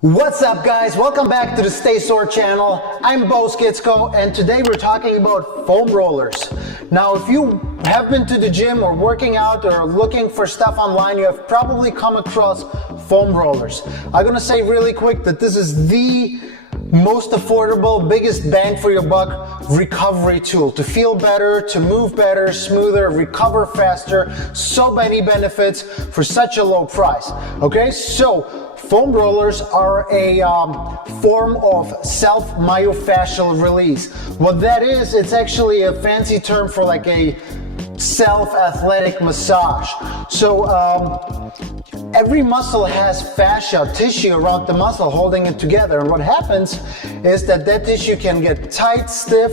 What's up guys, welcome back to the Stay Sore channel. I'm Boskitsko and today we're talking about foam rollers. Now if you have been to the gym or working out or looking for stuff online, you have probably come across foam rollers. I'm gonna say really quick that this is the most affordable, biggest bang for your buck recovery tool to feel better, to move better, smoother, recover faster. So many benefits for such a low price. Okay, so foam rollers are a form of self-myofascial release. What that is, it's actually a fancy term for like a self-athletic massage. So every muscle has fascia, tissue around the muscle holding it together. And what happens is that tissue can get tight, stiff,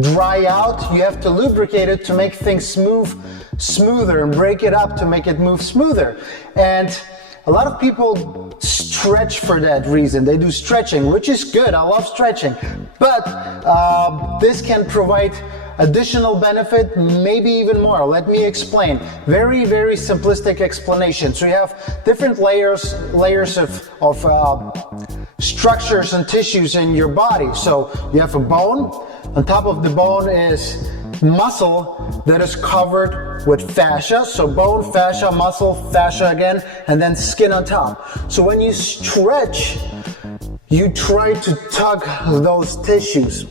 dry out. You have to lubricate it to make things smoother and break it up to make it move smoother. And a lot of people stretch for that reason. They do stretching, which is good. I love stretching. But this can provide additional benefit, maybe even more. Let me explain. Very, very simplistic explanation. So you have different layers of structures and tissues in your body. So you have a bone. On top of the bone is muscle that is covered with fascia. So bone, fascia, muscle, fascia again, and then skin on top. So when you stretch, you try to tug those tissues.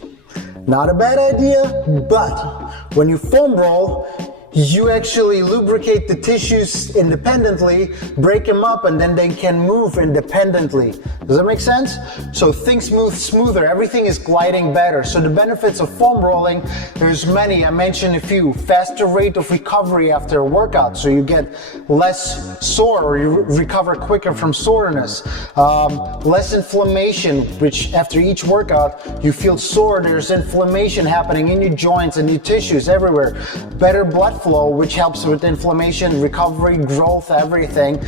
Not a bad idea, but when you foam roll, you actually lubricate the tissues independently, break them up, and then they can move independently. Does that make sense? So things move smoother, everything is gliding better. So the benefits of foam rolling, there's many. I mentioned a few. Faster rate of recovery after a workout, so you get less sore or you recover quicker from soreness. Less inflammation, which after each workout, you feel sore, there's inflammation happening in your joints and your tissues everywhere. Better blood flow, which helps with inflammation, recovery, growth, everything.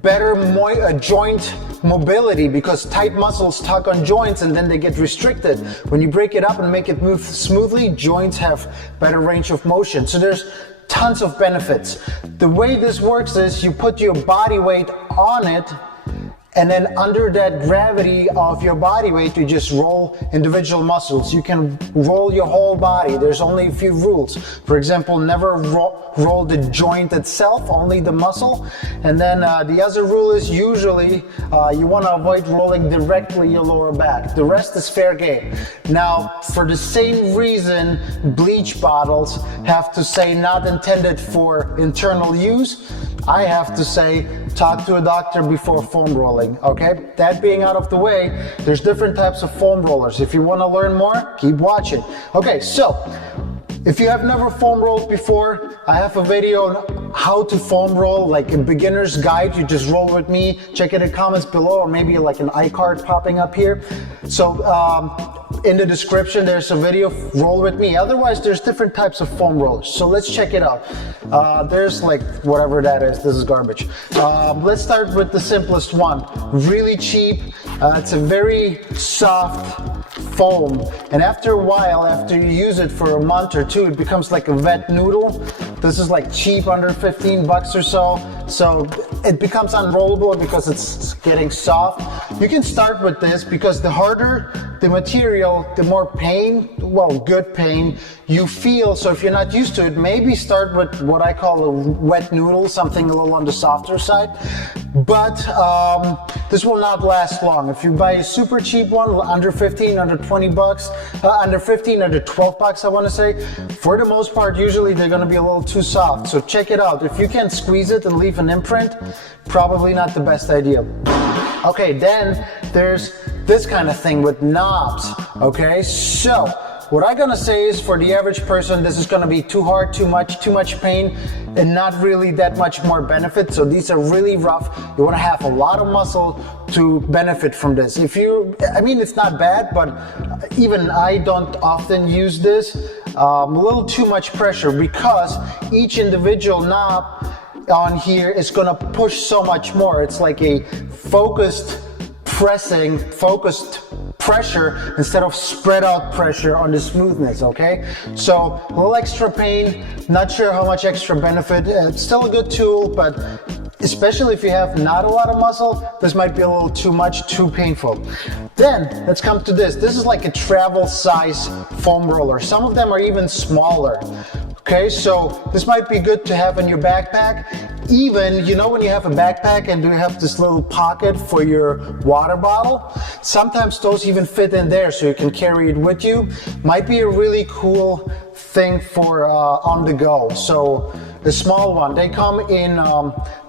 Better joint mobility, because tight muscles tug on joints and then they get restricted. When you break it up and make it move smoothly, joints have better range of motion. So there's tons of benefits. The way this works is you put your body weight on it, and then under that gravity of your body weight, you just roll individual muscles. You can roll your whole body. There's only a few rules. For example, never roll the joint itself, only the muscle. And then the other rule is usually you want to avoid rolling directly your lower back. The rest is fair game. Now, for the same reason, bleach bottles have to say not intended for internal use. I have to say, talk to a doctor before foam rolling, okay? That being out of the way, there's different types of foam rollers. If you want to learn more, keep watching. Okay, so if you have never foam rolled before, I have a video on how to foam roll, like a beginner's guide. You just roll with me, check it in the comments below, or maybe like an iCard popping up here. So in the description, there's a video, roll with me. Otherwise, there's different types of foam rollers. So let's check it out. There's like whatever that is, this is garbage. Let's start with the simplest one, really cheap. It's a very soft foam, and after a while, after you use it for a month or two, it becomes like a wet noodle. This is like cheap, under 15 bucks or so. So it becomes unrollable because it's getting soft. You can start with this because the harder the material, the more pain, well, good pain you feel. So if you're not used to it, maybe start with what I call a wet noodle, something a little on the softer side. But this will not last long. If you buy a super cheap one, under 15, under 20 bucks, under 15, under 12 bucks, I want to say, for the most part, usually they're going to be a little too soft. So check it out. If you can squeeze it and leave an imprint, probably not the best idea. Okay, then there's this kind of thing with knobs. Okay, so what I'm gonna say is, for the average person, this is gonna be too hard, too much pain, and not really that much more benefit. So these are really rough. You wanna have a lot of muscle to benefit from this. I mean, it's not bad, but even I don't often use this. A little too much pressure, because each individual knob on here is gonna push so much more. It's like a focused pressure instead of spread out pressure on the smoothness, okay? So a little extra pain, not sure how much extra benefit. It's still a good tool, but especially if you have not a lot of muscle, this might be a little too much, too painful. Then let's come to this. This is like a travel size foam roller. Some of them are even smaller. Okay, so this might be good to have in your backpack. Even, you know, when you have a backpack and you have this little pocket for your water bottle, sometimes those even fit in there so you can carry it with you. Might be a really cool thing for on the go. So the small one, they come in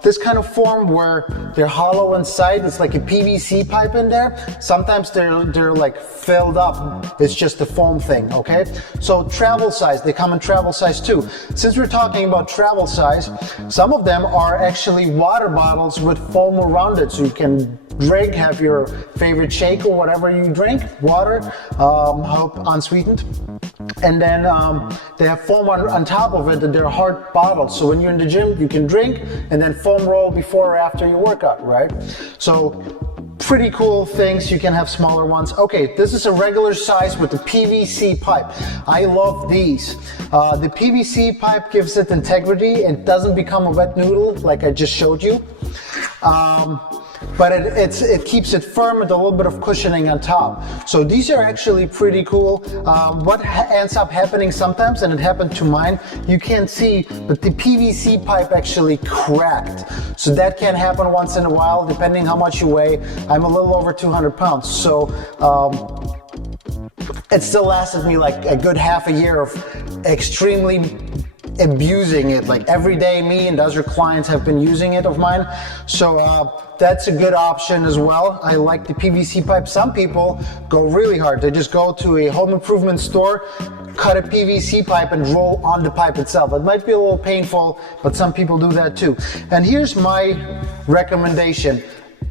this kind of form where they're hollow inside. It's like a PVC pipe in there. Sometimes they're like filled up. It's just a foam thing, okay? So travel size, they come in travel size too. Since we're talking about travel size, some of them are actually water bottles with foam around it, so you can drink, have your favorite shake or whatever you drink, water, hope unsweetened. And then they have foam on top of it, and they're hard bottles. So when you're in the gym, you can drink and then foam roll before or after your workout, right? So pretty cool things. You can have smaller ones. Okay, this is a regular size with the PVC pipe. I love these. The PVC pipe gives it integrity and doesn't become a wet noodle like I just showed you. But it keeps it firm with a little bit of cushioning on top. So these are actually pretty cool. What ends up happening sometimes, and it happened to mine, you can see that the PVC pipe actually cracked. So that can happen once in a while, depending how much you weigh. I'm a little over 200 pounds. So it still lasted me like a good half a year of extremely abusing it. Like every day, me and other clients have been using it of mine. So that's a good option as well. I like the PVC pipe. Some people go really hard. They just go to a home improvement store, cut a PVC pipe and roll on the pipe itself. It might be a little painful, but some people do that too. And here's my recommendation: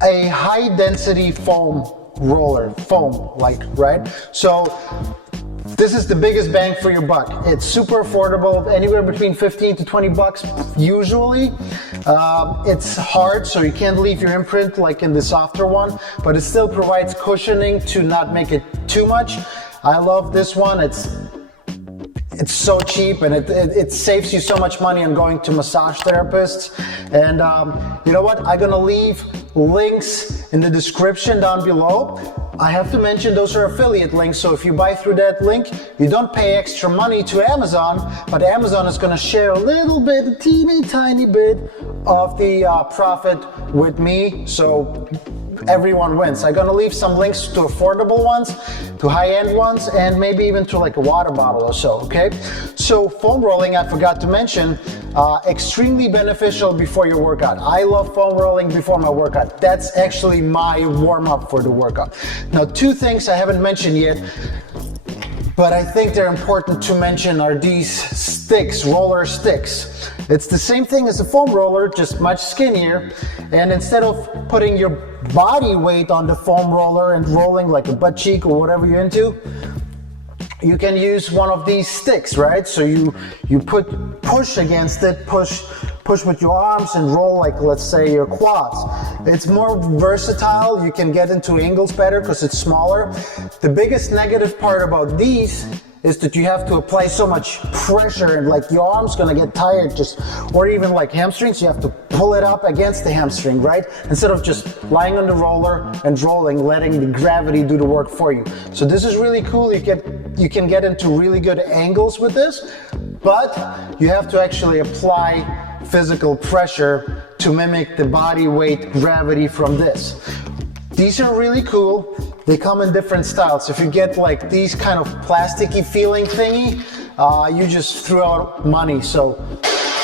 a high density foam roller, right? So this is the biggest bang for your buck. It's super affordable, anywhere between 15 to 20 bucks usually. It's hard, so you can't leave your imprint like in the softer one, but it still provides cushioning to not make it too much. I love this one. It's so cheap, and it saves you so much money on going to massage therapists. And you know what? I'm gonna leave links in the description down below. I have to mention those are affiliate links, so if you buy through that link, you don't pay extra money to Amazon, but Amazon is going to share a little bit, a teeny tiny bit of the profit with me, so everyone wins. I'm going to leave some links to affordable ones, to high-end ones, and maybe even to like a water bottle or so, okay? So foam rolling, I forgot to mention, extremely beneficial before your workout. I love foam rolling before my workout. That's actually my warm-up for the workout. Now, two things I haven't mentioned yet, but I think they're important to mention, are these sticks, roller sticks. It's the same thing as a foam roller, just much skinnier. And instead of putting your body weight on the foam roller and rolling like a butt cheek or whatever you're into, you can use one of these sticks, right? So you push against it, push with your arms and roll like, let's say, your quads. It's more versatile. You can get into angles better because it's smaller. The biggest negative part about these is that you have to apply so much pressure, and like your arm's gonna get tired, or even like hamstrings, you have to pull it up against the hamstring, right? Instead of just lying on the roller and rolling, letting the gravity do the work for you. So this is really cool. You can get into really good angles with this, but you have to actually apply physical pressure to mimic the body weight gravity from this. These are really cool. They come in different styles. If you get like these kind of plasticky feeling thingy, you just threw out money. So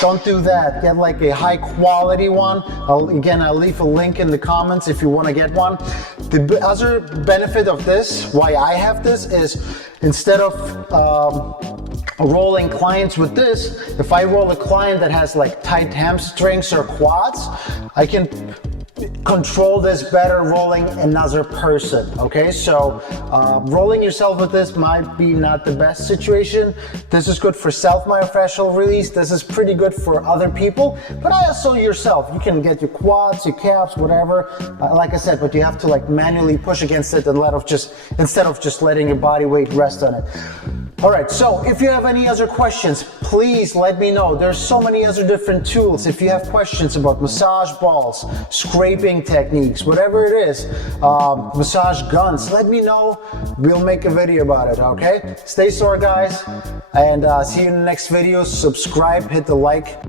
don't do that. Get like a high quality one. I'll leave a link in the comments if you want to get one. The other benefit of this, why I have this, is instead of rolling clients with this, if I roll a client that has like tight hamstrings or quads, I can control this better rolling another person, okay? So rolling yourself with this might be not the best situation. This is good for self-myofascial release. This is pretty good for other people, but also yourself. You can get your quads, your calves, whatever, like I said, but you have to like manually push against it and instead of just letting your body weight rest on it. All right, so if you have any other questions, please let me know. There's so many other different tools. If you have questions about massage balls, scraping techniques, whatever it is, massage guns, let me know. We'll make a video about it, okay? Stay sore, guys, and see you in the next video. Subscribe, hit the like.